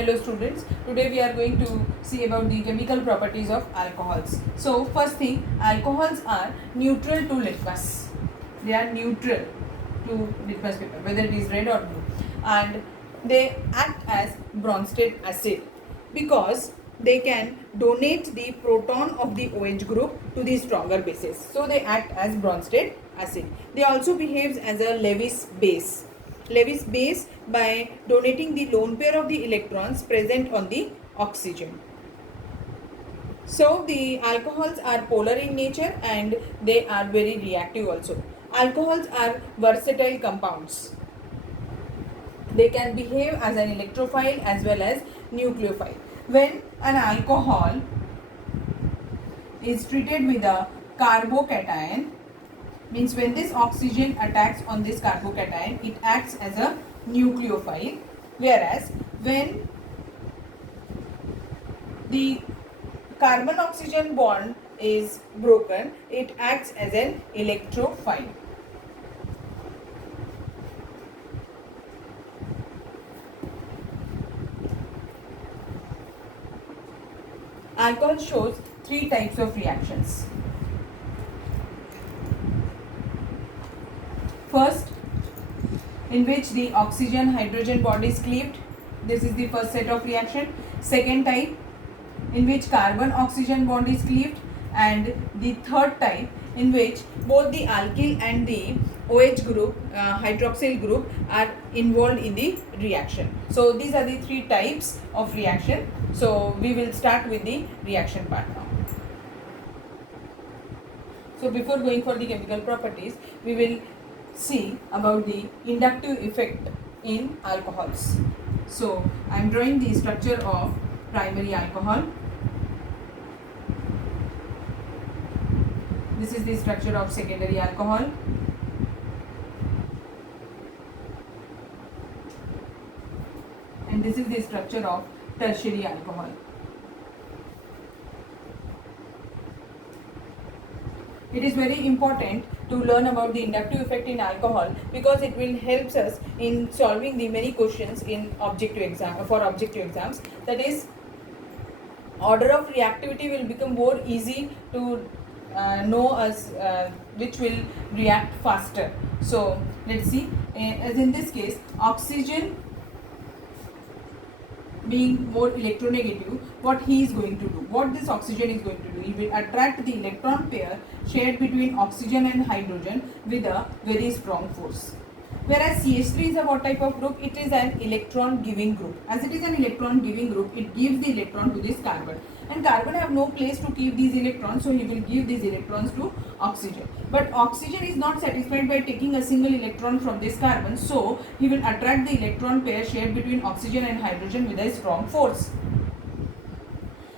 Hello students, today we are going to see about the chemical properties of alcohols. So first thing, alcohols are neutral to litmus. They are neutral to litmus paper, whether it is red or blue, and they act as Bronsted acid because they can donate the proton of the OH group to the stronger bases. So they act as Bronsted acid. They also behaves as a Lewis base. Lewis base by donating the lone pair of the electrons present on the oxygen. So the alcohols are polar in nature and they are very reactive also. Alcohols are versatile compounds. They can behave as an electrophile as well as nucleophile. When an alcohol is treated with a carbocation, means when this oxygen attacks on this carbocation, it acts as a nucleophile, whereas when the carbon oxygen bond is broken, it acts as an electrophile. Alcohol shows three types of reactions. First, in which the oxygen hydrogen bond is cleaved. This is the first set of reaction. Second type, in which carbon oxygen bond is cleaved, and the third type in which both the alkyl and the OH group, hydroxyl group are involved in the reaction. So these are the three types of reaction. So we will start with the reaction part now. So before going for the chemical properties, we will see about the inductive effect in alcohols. So I am drawing the structure of primary alcohol. This is the structure of secondary alcohol. And this is the structure of tertiary alcohol. It is very important to learn about the inductive effect in alcohol because it will help us in solving the many questions in objective exam for objective exams. That is, order of reactivity will become more easy to know us which will react faster. So let's see, as in this case, oxygen being more electronegative, what he is going to do, what this oxygen is going to do, he will attract the electron pair shared between oxygen and hydrogen with a very strong force. Whereas CH3 is a what type of group? It is an electron giving group. As it is an electron giving group, it gives the electron to this carbon, and carbon have no place to keep these electrons, so he will give these electrons to oxygen. But oxygen is not satisfied by taking a single electron from this carbon, so he will attract the electron pair shared between oxygen and hydrogen with a strong force.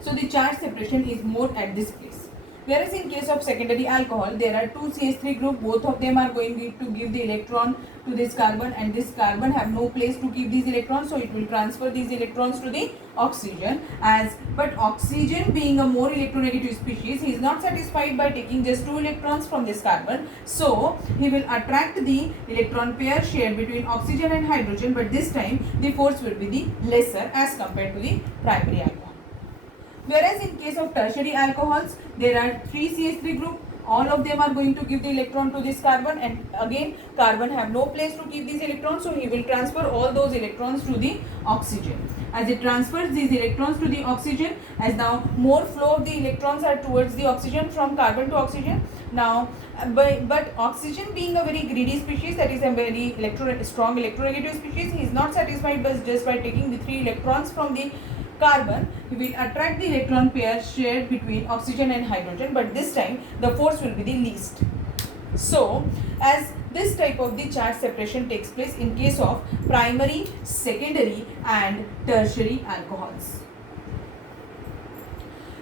So the charge separation is more at this place. Whereas in case of secondary alcohol, there are two CH3 group, both of them are going to give the electron to this carbon, and this carbon have no place to keep these electrons, so it will transfer these electrons to the oxygen. But oxygen being a more electronegative species, he is not satisfied by taking just two electrons from this carbon, so he will attract the electron pair shared between oxygen and hydrogen, but this time the force will be the lesser as compared to the primary alcohol. Whereas in case of tertiary alcohols, there are three CH3 group, all of them are going to give the electron to this carbon, and again carbon have no place to keep these electrons, so he will transfer all those electrons to the oxygen. As it transfers these electrons to the oxygen, as now more flow of the electrons are towards the oxygen from carbon to oxygen. Now but oxygen being a very greedy species, that is a very strong electronegative species, he is not satisfied just by taking the three electrons from the carbon, he will attract the electron pair shared between oxygen and hydrogen, but this time the force will be the least. So as this type of the charge separation takes place in case of primary, secondary and tertiary alcohols.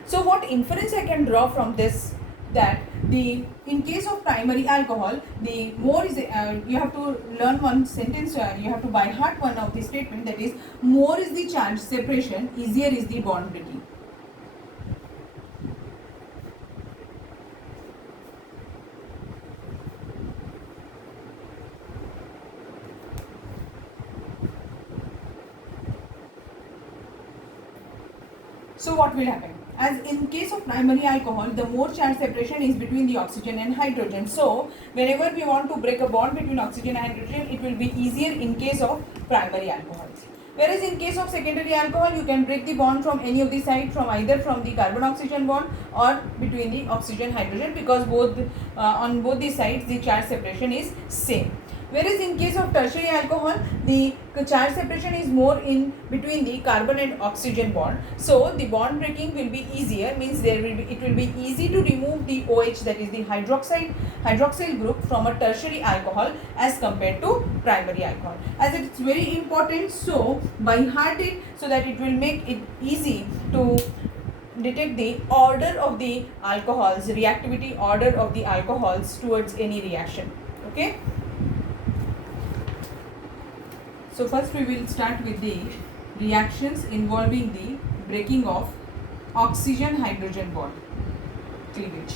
So what inference I can draw from this, that in case of primary alcohol, the more is you have to learn one sentence, you have to by heart one of the statement, that is, more is the charge separation, easier is the bond breaking. So what will happen? As in case of primary alcohol, the more charge separation is between the oxygen and hydrogen. So whenever we want to break a bond between oxygen and hydrogen, it will be easier in case of primary alcohols. Whereas in case of secondary alcohol, you can break the bond from any of the side, from either from the carbon oxygen bond or between the oxygen hydrogen, because both on both the sides the charge separation is same. Whereas in case of tertiary alcohol, the charge separation is more in between the carbon and oxygen bond. So the bond breaking will be easier, means it will be easy to remove the OH, that is the hydroxyl group, from a tertiary alcohol as compared to primary alcohol. As it's very important, so by heart it, so that it will make it easy to detect the order of the alcohols, reactivity order of the alcohols towards any reaction. Okay. So first we will start with the reactions involving the breaking of oxygen-hydrogen bond, cleavage.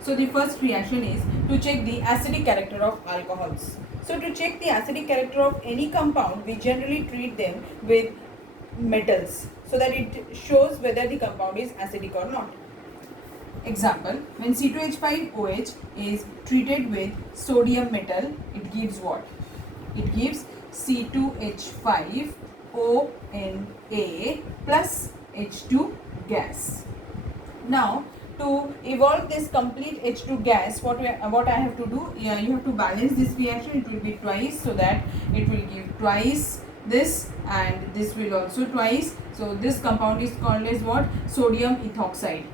So the first reaction is to check the acidic character of alcohols. So to check the acidic character of any compound, we generally treat them with metals, so that it shows whether the compound is acidic or not. Example, when C2H5OH is treated with sodium metal, it gives what? It gives C2H5ONa plus H2 gas. Now, to evolve this complete H2 gas, what I have to do, you have to balance this reaction. It will be twice, so that it will give twice this, and this will also twice. So this compound is called as what? Sodium ethoxide.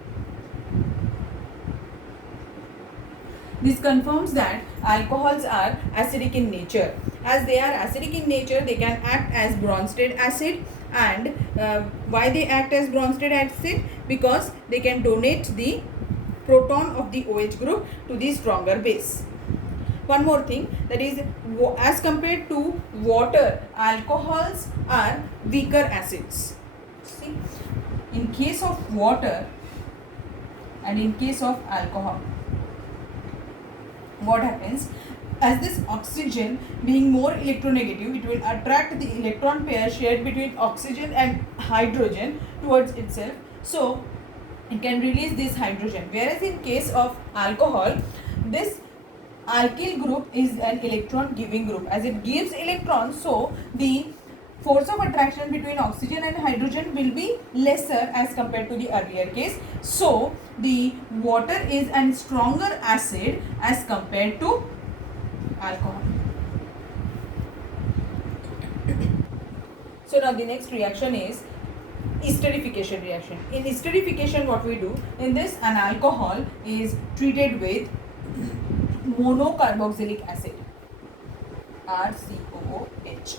This confirms that alcohols are acidic in nature. As they are acidic in nature, they can act as Bronsted acid. And why they act as Bronsted acid? Because they can donate the proton of the OH group to the stronger base. One more thing, that is, as compared to water, alcohols are weaker acids. See, in case of water and in case of alcohol, what happens? As this oxygen being more electronegative, it will attract the electron pair shared between oxygen and hydrogen towards itself. So it can release this hydrogen. Whereas in case of alcohol, this alkyl group is an electron giving group. As it gives electrons, so the force of attraction between oxygen and hydrogen will be lesser as compared to the earlier case. So the water is a stronger acid as compared to alcohol. So now the next reaction is esterification reaction. In esterification, what we do, in this, an alcohol is treated with monocarboxylic acid, RCOOH,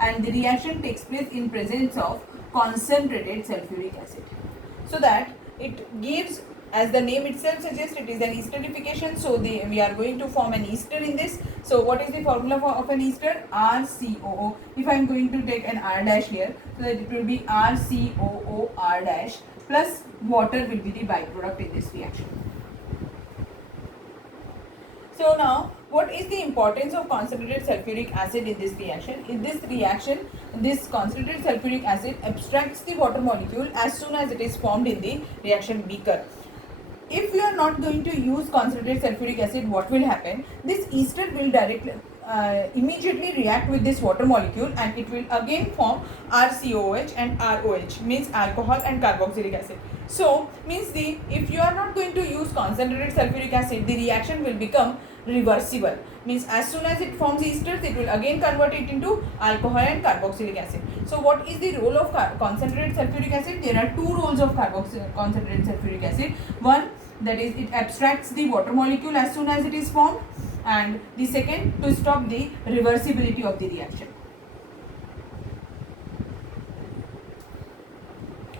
and the reaction takes place in presence of concentrated sulfuric acid. So that it gives, as the name itself suggests, it is an esterification. So we are going to form an ester in this. So what is the formula of an ester? RCOO. If I am going to take an R dash here, so that it will be RCOO R dash plus water will be the byproduct in this reaction. So now, what is the importance of concentrated sulfuric acid in this reaction? In this reaction, this concentrated sulfuric acid abstracts the water molecule as soon as it is formed in the reaction beaker. If we are not going to use concentrated sulfuric acid, what will happen? This ester will directly immediately react with this water molecule, and it will again form RCOH and ROH, means alcohol and carboxylic acid. So means if you are not going to use concentrated sulfuric acid, the reaction will become reversible, means as soon as it forms esters, it will again convert it into alcohol and carboxylic acid. So what is the role of concentrated sulfuric acid? There are two roles of concentrated sulfuric acid. One, that is, it abstracts the water molecule as soon as it is formed, and the second, to stop the reversibility of the reaction.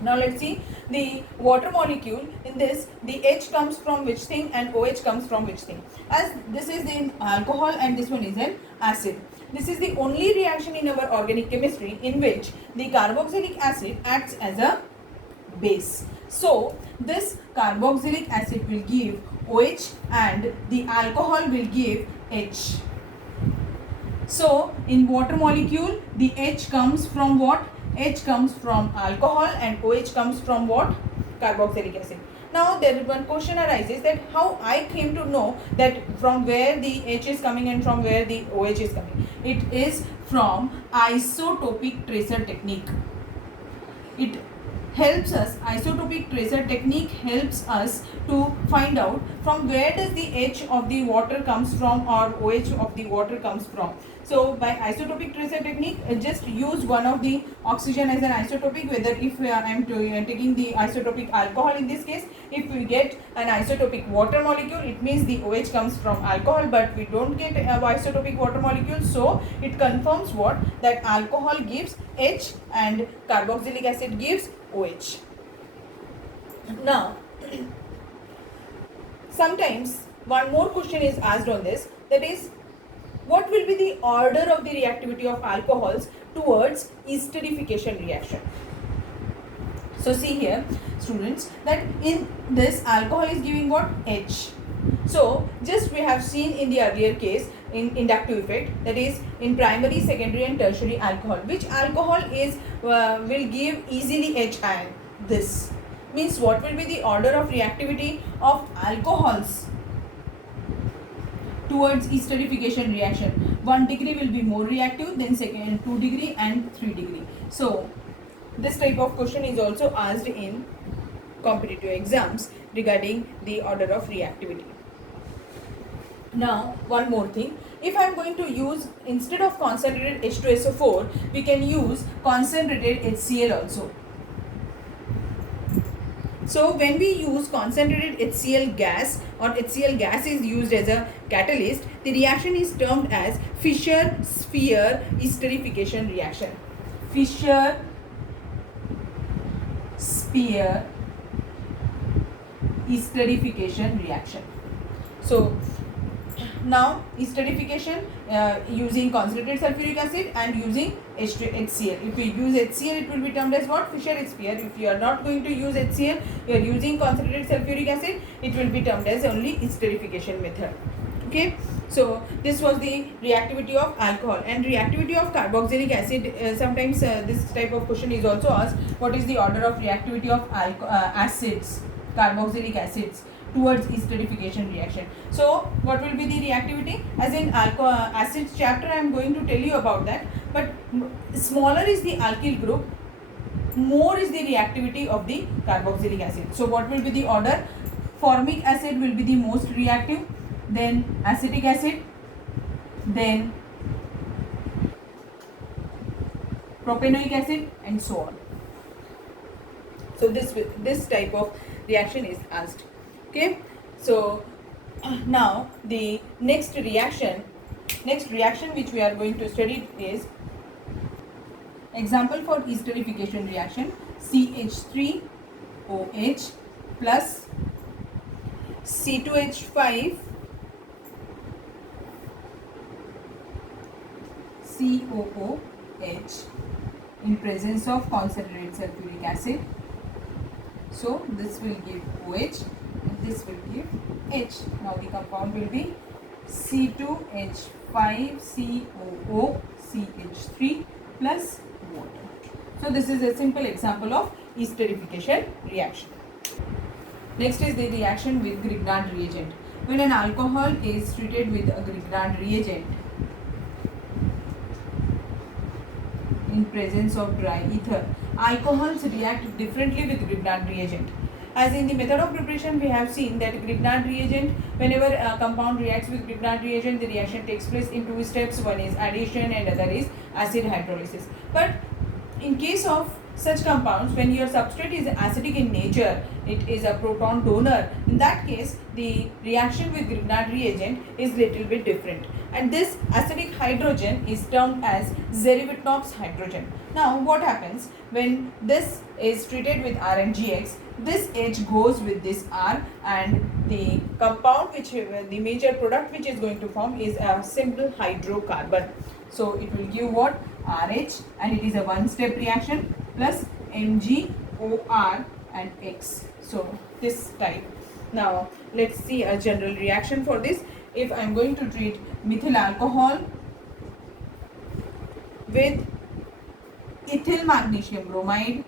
Now let's see the water molecule. In this, the H comes from which thing and OH comes from which thing. As this is an alcohol and this one is an acid. This is the only reaction in our organic chemistry in which the carboxylic acid acts as a base. So this carboxylic acid will give OH and the alcohol will give H. So in water molecule, the H comes from what? H comes from alcohol and OH comes from what? Carboxylic acid. Now there one question arises that how I came to know that from where the H is coming and from where the OH is coming. It is from isotopic tracer technique. It helps us, isotopic tracer technique helps us to find out from where does the H of the water comes from or OH of the water comes from. So by isotopic tracer technique, just use one of the oxygen as an isotopic, whether if I am taking the isotopic alcohol in this case, if we get an isotopic water molecule, it means the OH comes from alcohol, but we don't get an isotopic water molecule, so it confirms what? That alcohol gives H and carboxylic acid gives OH. Now, sometimes one more question is asked on this, that is, what will be the order of the reactivity of alcohols towards esterification reaction? So see here, students, that in this alcohol is giving what? H. So just we have seen in the earlier case in inductive effect, that is in primary, secondary and tertiary alcohol, which alcohol is will give easily H ion. This means what will be the order of reactivity of alcohols towards esterification reaction? 1 degree will be more reactive, then second 2 degree and 3 degree. So this type of question is also asked in competitive exams regarding the order of reactivity. Now one more thing, if I am going to use, instead of concentrated H2SO4, we can use concentrated HCl also. So when we use concentrated HCl gas or HCl gas is used as a catalyst, the reaction is termed as Fischer-Spear esterification reaction. Fischer-Spear esterification reaction. So now esterification using concentrated sulfuric acid and using HCl. If you use HCl, it will be termed as what? Fischer-Spear. If you are not going to use HCl, you are using concentrated sulfuric acid, it will be termed as only esterification method. Okay, so this was the reactivity of alcohol and reactivity of carboxylic acid. Sometimes this type of question is also asked, what is the order of reactivity of acids, carboxylic acids towards esterification reaction? So what will be the reactivity? As in acids chapter, I am going to tell you about that, but smaller is the alkyl group, more is the reactivity of the carboxylic acid. So what will be the order? Formic acid will be the most reactive, then acetic acid, then propanoic acid and so on. So this type of reaction is asked. Okay, so now the next reaction which we are going to study is example for esterification reaction: CH3OH plus C2H5 COOH in presence of concentrated sulfuric acid. So this will give OH and this will give H. Now the compound will be C2H5COOCH3 plus water. So this is a simple example of esterification reaction. Next is the reaction with Grignard reagent. When an alcohol is treated with a Grignard reagent in presence of dry ether, alcohols react differently with Grignard reagent. As in the method of preparation, we have seen that Grignard reagent, whenever a compound reacts with Grignard reagent, the reaction takes place in two steps. One is addition and other is acid hydrolysis. But in case of such compounds, when your substrate is acidic in nature, it is a proton donor, in that case the reaction with Grignard reagent is little bit different, and this acidic hydrogen is termed as Zerivitnoff's hydrogen. Now what happens when this is treated with RNGX? This H goes with this R, and the compound which the major product which is going to form is a simple hydrocarbon. So it will give what? RH, and it is a one-step reaction plus MgOR and X. So this type. Now let's see a general reaction for this. If I am going to treat methyl alcohol with ethyl magnesium bromide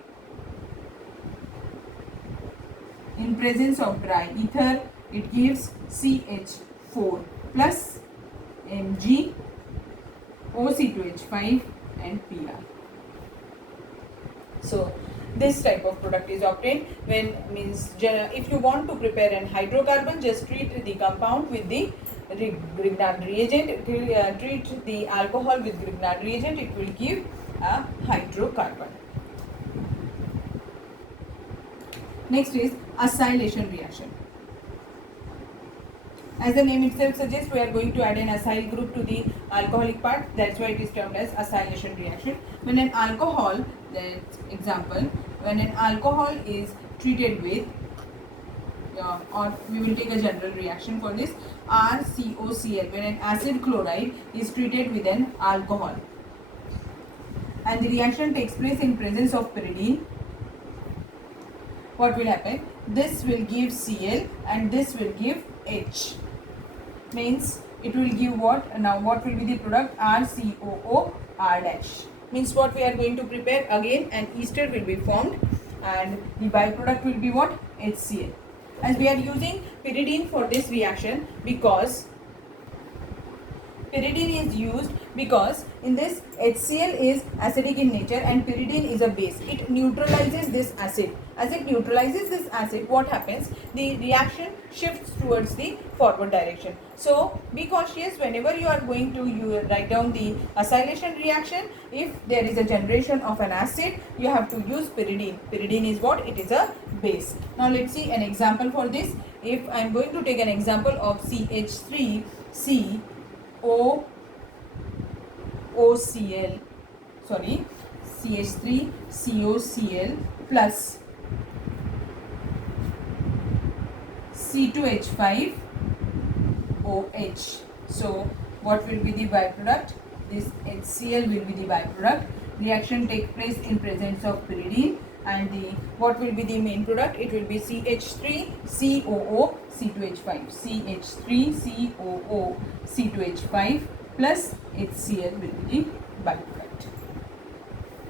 in presence of dry ether, it gives CH4 plus Mg, OC2H5 and Pr. So this type of product is obtained when if you want to prepare an hydrocarbon, just treat the compound with the Grignard reagent, treat the alcohol with Grignard reagent, it will give a hydrocarbon. Next is acylation reaction. As the name itself suggests, we are going to add an acyl group to the alcoholic part. That's why it is termed as acylation reaction. When an alcohol, example, when an alcohol is treated with, or we will take a general reaction for this, RCOCl, when an acid chloride is treated with an alcohol, and the reaction takes place in presence of pyridine, what will happen? This will give Cl and this will give H. Means it will give what? Now what will be the product? RCOO R dash. Means what we are going to prepare? Again an ester will be formed and the byproduct will be what? HCl. As we are using pyridine for this reaction because pyridine is used because in this HCl is acidic in nature and pyridine is a base. It neutralizes this acid. As it neutralizes this acid, what happens? The reaction shifts towards the forward direction. So be cautious whenever you are going to write down the acylation reaction. If there is a generation of an acid, you have to use pyridine. Pyridine is what? It is a base. Now let's see an example for this. If I am going to take an example of CH3COOCl CH3COCl plus C2H5OH. So what will be the byproduct? This HCl will be the byproduct. Reaction takes place in presence of pyridine and what will be the main product? It will be CH3COO C2H5. CH3COO C2H5 plus HCl will be the byproduct.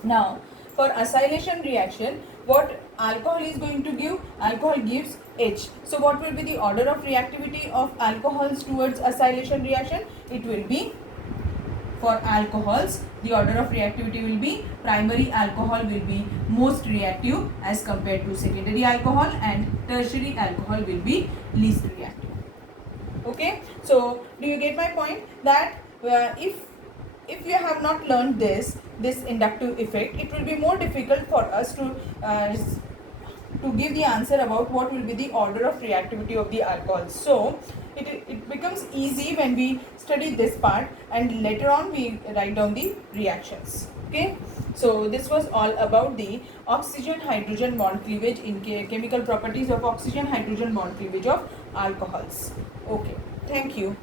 Now for acylation reaction, what alcohol is going to give? Alcohol gives H. So what will be the order of reactivity of alcohols towards acylation reaction? It will be, for alcohols, the order of reactivity will be primary alcohol will be most reactive as compared to secondary alcohol and tertiary alcohol will be least reactive. Okay, so do you get my point? That if you have not learned this inductive effect, it will be more difficult for us to give the answer about what will be the order of reactivity of the alcohol. So it becomes easy when we study this part and later on we write down the reactions. Okay, so this was all about the oxygen hydrogen bond cleavage in chemical properties of oxygen hydrogen bond cleavage of alcohols. Okay, thank you.